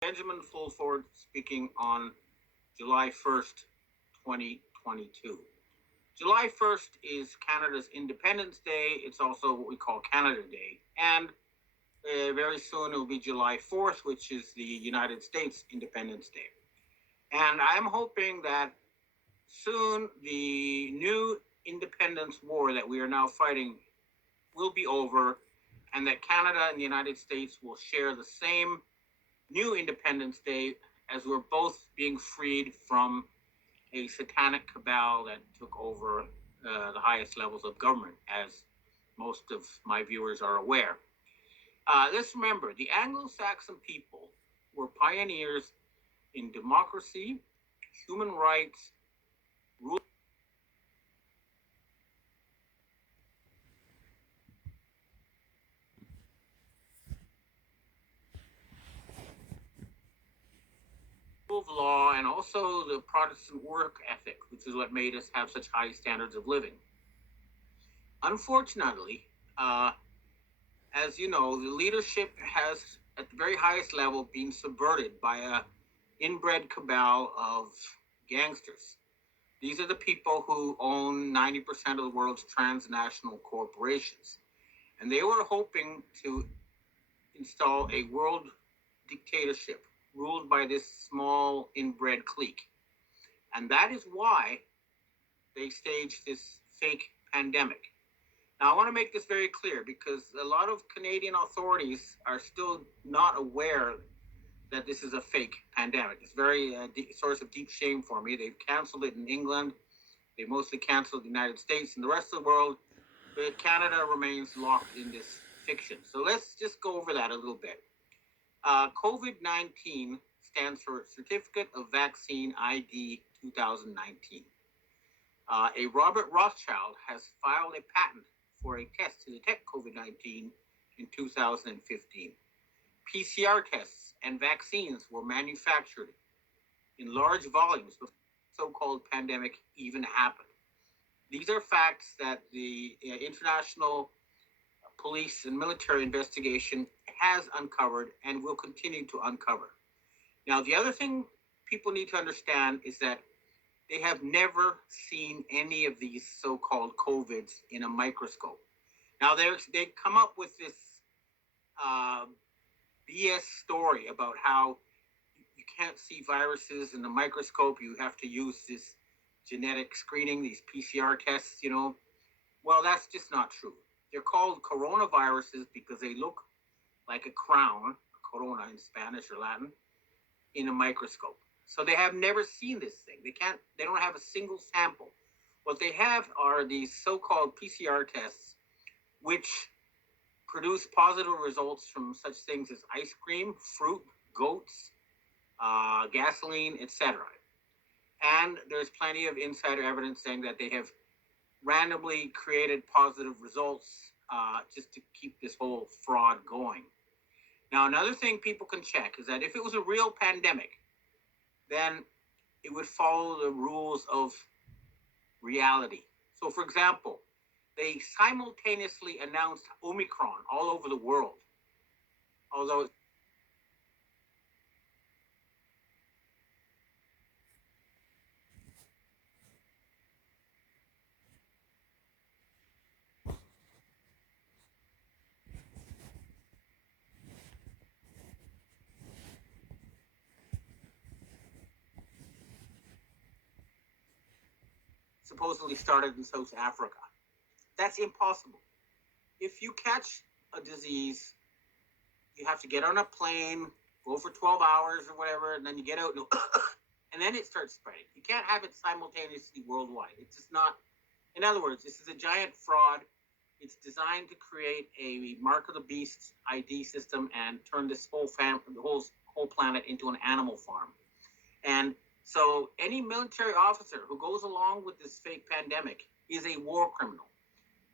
Benjamin Fulford speaking on July 1st, 2022. July 1st is Canada's Independence Day. It's also what we call Canada Day. And very soon it will be July 4th, which is the United States Independence Day. And I'm hoping that soon the new independence war that we are now fighting will be over and that Canada and the United States will share the same new Independence Day as we're both being freed from a satanic cabal that took over the highest levels of government, as most of my viewers are aware. Let's remember the Anglo Saxon people were pioneers in democracy, human rights, rule of law, and also the Protestant work ethic, which is what made us have such high standards of living. Unfortunately, uh, as you know, the leadership has, at the very highest level, been subverted by a inbred cabal of gangsters. These are the people who own 90% of the world's transnational corporations. And they were hoping to install a world dictatorship ruled by this small inbred clique. And that is why they staged this fake pandemic. Now, I want to make this very clear because a lot of Canadian authorities are still not aware that this is a fake pandemic. It's very source of deep shame for me. They've canceled it in England. They mostly canceled the United States and the rest of the world. But Canada remains locked in this fiction. So let's just go over that a little bit. COVID-19 stands for Certificate of Vaccine ID 2019. A Robert Rothschild has filed a patent for a test to detect COVID-19 in 2015. PCR tests and vaccines were manufactured in large volumes before the so-called pandemic even happened. These are facts that the international police and military investigation has uncovered and will continue to uncover. Now, the other thing people need to understand is that they have never seen any of these so-called COVIDs in a microscope. Now, they come up with this uh, BS story about how you can't see viruses in the microscope. You have to use this genetic screening, these PCR tests. Well, that's just not true. They're called coronaviruses because they look like a crown, corona in Spanish or Latin, in a microscope. So they have never seen this thing. They don't have a single sample. What they have are these so-called PCR tests, which produce positive results from such things as ice cream, fruit, goats, gasoline, etc. And there's plenty of insider evidence saying that they have randomly created positive results just to keep this whole fraud going. Now, another thing people can check is that if it was a real pandemic, then it would follow the rules of reality. So, for example, they simultaneously announced Omicron all over the world, although supposedly started in South Africa. That's impossible. If you catch a disease, you have to get on a plane, go for 12 hours or whatever, and then you get out and then it starts spreading. You can't have it simultaneously worldwide. It's just not. In other words, this is a giant fraud. It's designed to create a mark of the beast ID system and turn this whole planet into an animal farm. And so any military officer who goes along with this fake pandemic is a war criminal.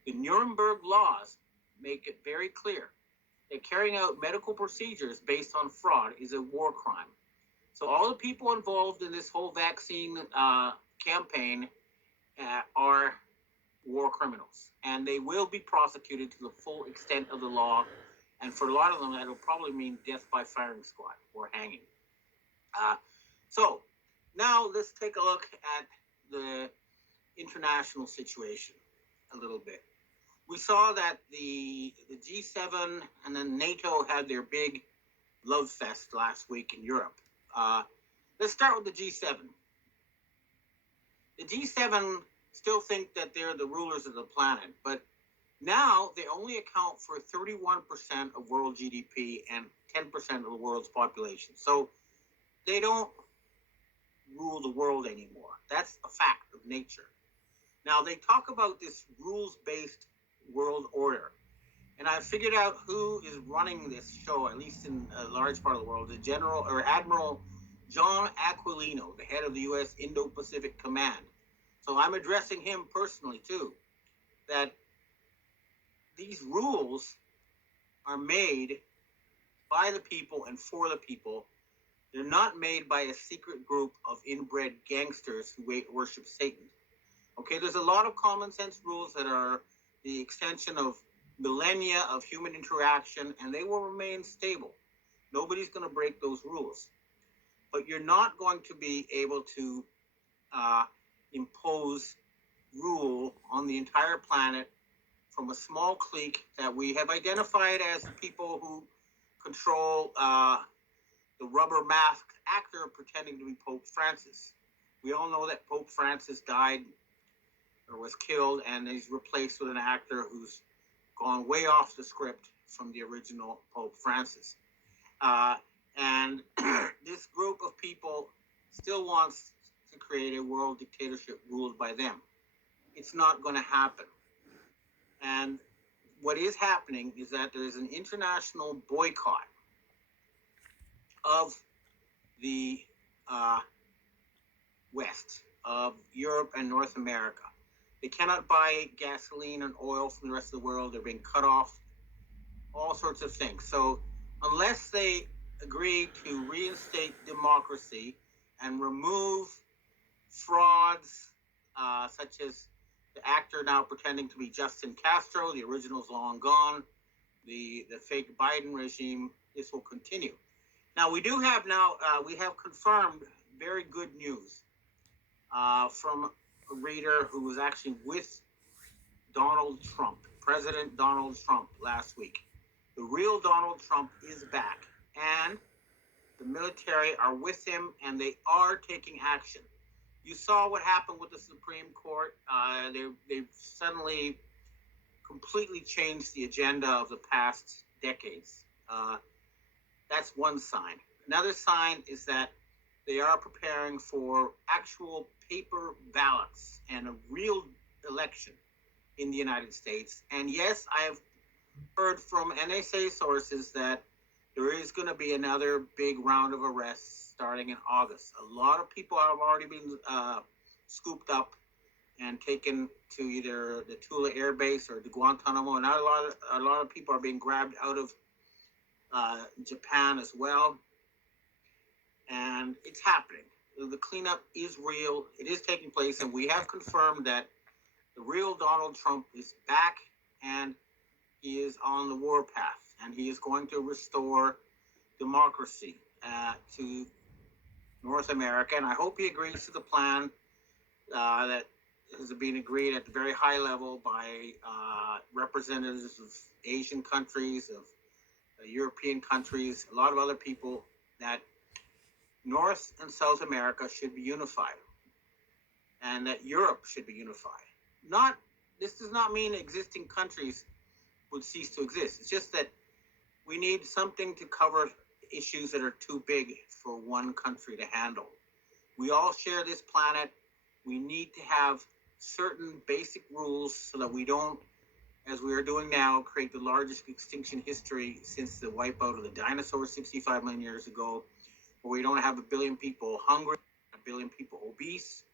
The Nuremberg laws make it very clear that carrying out medical procedures based on fraud is a war crime. So all the people involved in this whole vaccine campaign are war criminals, and they will be prosecuted to the full extent of the law. And for a lot of them, that will probably mean death by firing squad or hanging. So now let's take a look at the international situation a little bit. We saw that the G7 and then NATO had their big love fest last week in Europe. Let's start with the G7. The G7 still think that they're the rulers of the planet, but now they only account for 31% of world GDP and 10% of the world's population. So they don't rule the world anymore. That's a fact of nature. Now they talk about this rules-based world order. And I figured out who is running this show, at least in a large part of the world, the General or Admiral John Aquilino, the head of the U.S. Indo-Pacific Command. So I'm addressing him personally too, that these rules are made by the people and for the people. They're not made by a secret group of inbred gangsters who worship Satan. Okay, there's a lot of common sense rules that are the extension of millennia of human interaction, and they will remain stable. Nobody's going to break those rules. But you're not going to be able to impose rule on the entire planet from a small clique that we have identified as the people who control the rubber masked actor pretending to be Pope Francis. We all know that Pope Francis died or was killed, and he's replaced with an actor who's gone way off the script from the original Pope Francis. And this group of people still wants to create a world dictatorship ruled by them. It's not going to happen. And what is happening is that there is an international boycott of the West, of Europe and North America. They cannot buy gasoline and oil from the rest of the world. They're being cut off, all sorts of things. So unless they agree to reinstate democracy and remove frauds such as the actor now pretending to be Justin Castro, the original's long gone, the fake Biden regime, this will continue. Now, we have confirmed very good news from a reader who was actually with Donald Trump, President Donald Trump, last week. The real Donald Trump is back, and the military are with him, and they are taking action. You saw what happened with the Supreme Court. They've suddenly completely changed the agenda of the past decades. That's one sign. Another sign is that they are preparing for actual paper ballots and a real election in the United States. And yes, I have heard from NSA sources that there is going to be another big round of arrests starting in August. A lot of people have already been scooped up and taken to either the Tula Air Base or the Guantanamo. And a lot of people are being grabbed out of Japan as well. And it's happening. The cleanup is real. It is taking place. And we have confirmed that the real Donald Trump is back, and he is on the warpath. And he is going to restore democracy to North America. And I hope he agrees to the plan that has been agreed at the very high level by representatives of Asian countries, of European countries, a lot of other people, that North and South America should be unified, and that Europe should be unified. This does not mean existing countries would cease to exist. It's just that we need something to cover issues that are too big for one country to handle. We all share this planet. We need to have certain basic rules so that we don't, as we are doing now, create the largest extinction history since the wipeout of the dinosaurs 65 million years ago, where we don't have 1 billion people hungry, 1 billion people obese,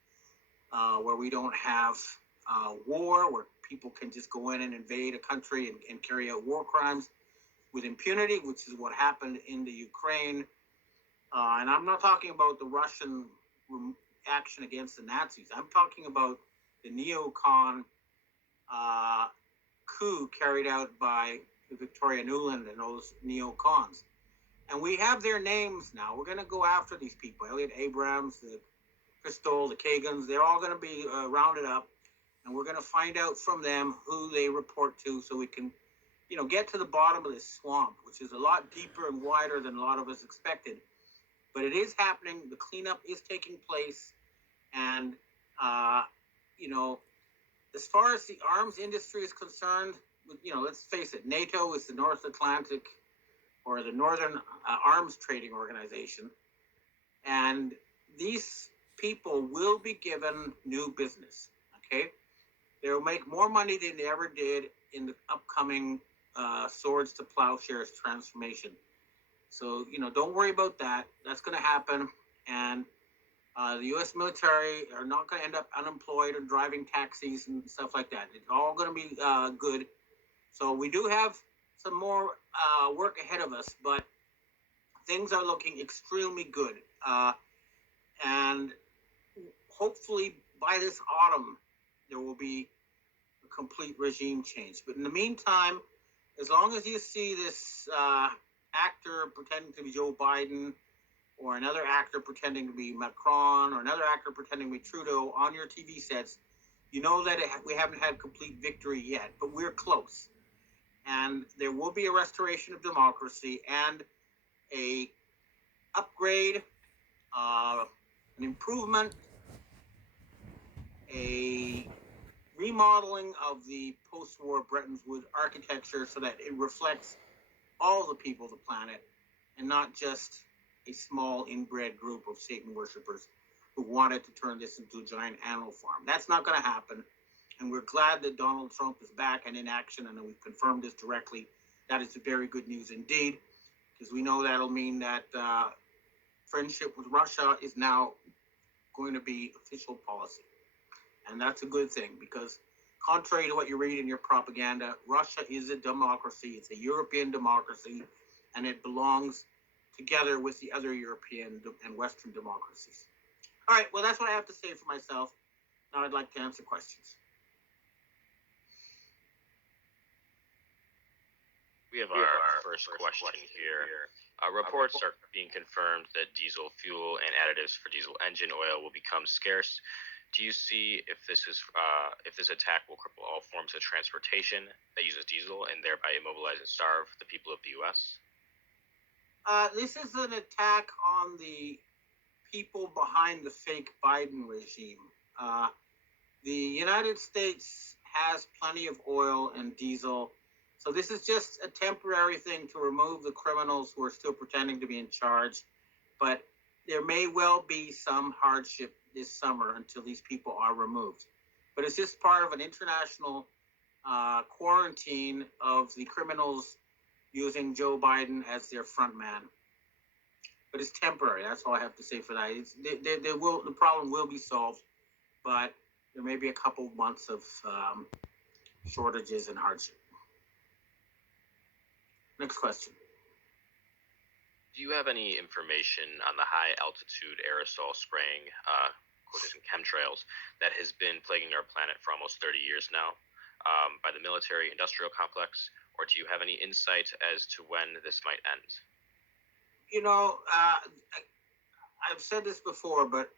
where we don't have war, where people can just go in and invade a country and carry out war crimes with impunity, which is what happened in the Ukraine. And I'm not talking about the Russian action against the Nazis. I'm talking about the neocon coup carried out by Victoria Nuland and those neocons. And we have their names now. We're going to go after these people. Elliot Abrams, the Crystal, the Kagans, they're all going to be rounded up. And we're going to find out from them who they report to so we can, get to the bottom of this swamp, which is a lot deeper and wider than a lot of us expected. But it is happening. The cleanup is taking place. And, as far as the arms industry is concerned, let's face it, NATO is the North Atlantic or the Northern Arms Trading Organization. And these people will be given new business, okay? They'll make more money than they ever did in the upcoming Swords to Plowshares transformation. So, don't worry about that. That's going to happen. And the U.S. military are not going to end up unemployed or driving taxis and stuff like that. It's all going to be good. So we do have some more work ahead of us, but things are looking extremely good. And hopefully by this autumn, there will be a complete regime change. But in the meantime, as long as you see this actor pretending to be Joe Biden or another actor pretending to be Macron or another actor pretending to be Trudeau on your TV sets, you know that we haven't had complete victory yet, but we're close. And there will be a restoration of democracy and a upgrade, an improvement, a remodeling of the post-war Bretton Woods architecture so that it reflects all the people of the planet and not just a small inbred group of Satan worshippers who wanted to turn this into a giant animal farm. That's not going to happen. And we're glad that Donald Trump is back and in action, and that we've confirmed this directly. That is very good news indeed, because we know that'll mean that friendship with Russia is now going to be official policy. And that's a good thing, because contrary to what you read in your propaganda, Russia is a democracy. It's a European democracy, and it belongs together with the other European and Western democracies. All right, well, that's what I have to say for myself. Now I'd like to answer questions. We have our first question here. Reports are being confirmed that diesel fuel and additives for diesel engine oil will become scarce. Do you see if this attack will cripple all forms of transportation that uses diesel and thereby immobilize and starve the people of the U.S.? This is an attack on the people behind the fake Biden regime. The United States has plenty of oil and diesel. So this is just a temporary thing to remove the criminals who are still pretending to be in charge. But there may well be some hardship this summer until these people are removed. But it's just part of an international quarantine of the criminals using Joe Biden as their front man. But it's temporary. That's all I have to say for that. The problem will be solved, but there may be a couple months of shortages and hardship. Next question. Do you have any information on the high altitude aerosol spraying, quotation chemtrails, that has been plaguing our planet for almost 30 years now by the military industrial complex? Or do you have any insight as to when this might end? I've said this before, but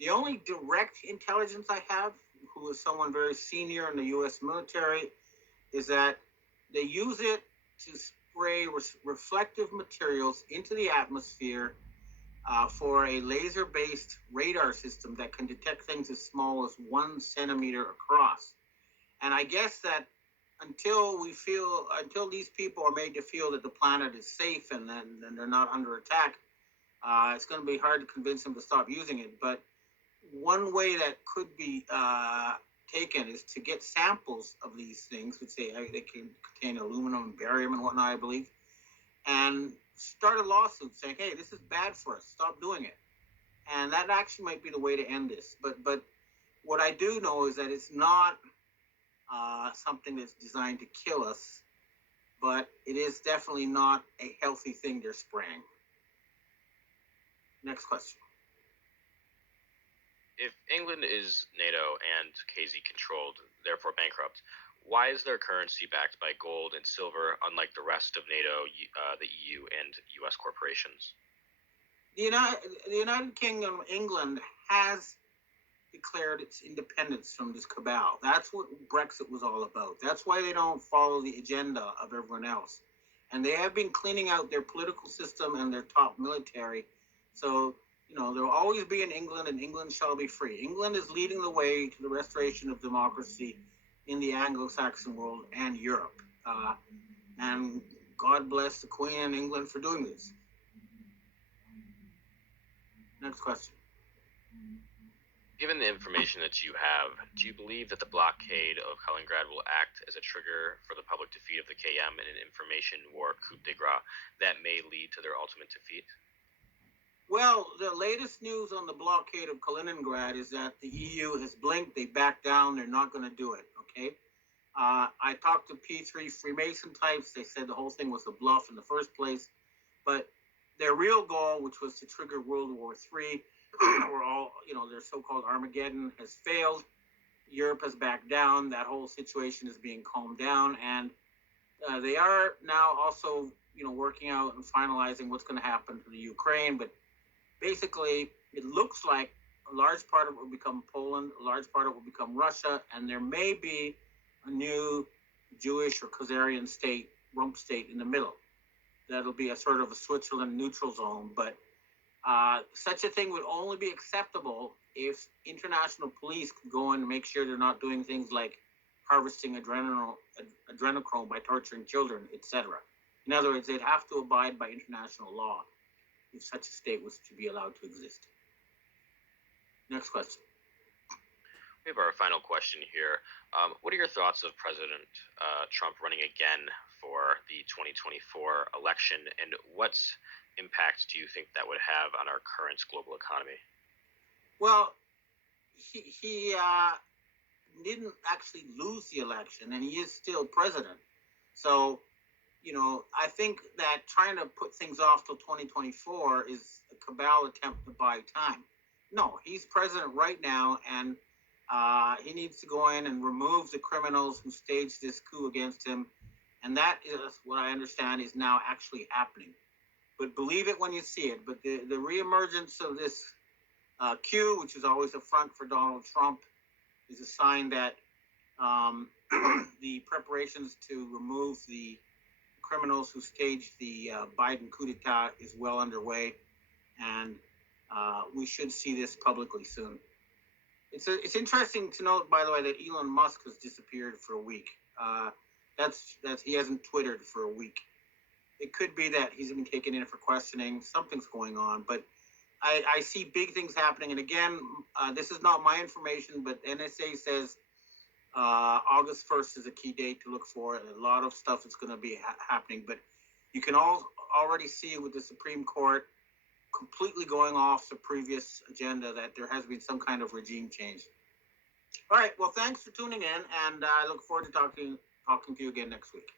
the only direct intelligence I have, who is someone very senior in the U.S. military, is that they use it to spray reflective materials into the atmosphere for a laser-based radar system that can detect things as small as 1 centimeter across. And I guess that until these people are made to feel that the planet is safe and then they're not under attack, it's going to be hard to convince them to stop using it. But one way that could be taken is to get samples of these things, which they can contain aluminum and barium and whatnot, I believe, and start a lawsuit saying, hey, this is bad for us, stop doing it. And that actually might be the way to end this. But what I do know is that it's not something that's designed to kill us, but it is definitely not a healthy thing they're spraying. Next question. If England is NATO and KZ controlled, therefore bankrupt, Why is their currency backed by gold and silver, unlike the rest of NATO, the EU, and U.S. corporations? The United Kingdom, England, has declared its independence from this cabal. That's what Brexit was all about. That's why they don't follow the agenda of everyone else. And they have been cleaning out their political system and their top military. So, there will always be in England, and England shall be free. England is leading the way to the restoration of democracy in the Anglo-Saxon world and Europe. And God bless the Queen and England for doing this. Next question. Given the information that you have, do you believe that the blockade of Kaliningrad will act as a trigger for the public defeat of the KM in an information war coup de grace that may lead to their ultimate defeat? Well, the latest news on the blockade of Kaliningrad is that the EU has blinked, they backed down, they're not going to do it, okay? I talked to P3 Freemason types, they said the whole thing was a bluff in the first place, but their real goal, which was to trigger World War III, where all, their so-called Armageddon has failed, Europe has backed down, that whole situation is being calmed down, and they are now also, working out and finalizing what's going to happen to the Ukraine, but basically, it looks like a large part of it will become Poland, a large part of it will become Russia, and there may be a new Jewish or Khazarian state, rump state in the middle. That'll be a sort of a Switzerland neutral zone, but such a thing would only be acceptable if international police could go in and make sure they're not doing things like harvesting adrenochrome by torturing children, etc. In other words, they'd have to abide by international law if such a state was to be allowed to exist. Next question. We have our final question here. What are your thoughts of President Trump running again for the 2024 election, and what impact do you think that would have on our current global economy? Well, he didn't actually lose the election, and he is still president. So, I think that trying to put things off till 2024 is a cabal attempt to buy time. No, he's president right now, and he needs to go in and remove the criminals who staged this coup against him. And that is what I understand is now actually happening. But believe it when you see it. But the reemergence of this coup, which is always a front for Donald Trump, is a sign that the preparations to remove the criminals who staged the Biden coup d'etat is well underway. And we should see this publicly soon. It's interesting to note, by the way, that Elon Musk has disappeared for a week. That's he hasn't Twittered for a week. It could be that he's been taken in for questioning. Something's going on, but I see big things happening. And again, this is not my information, but NSA says August 1st is a key date to look for. A lot of stuff is going to be happening, but you can already see with the Supreme Court completely going off the previous agenda that there has been some kind of regime change. All right. Well, thanks for tuning in, and I look forward to talking to you again next week.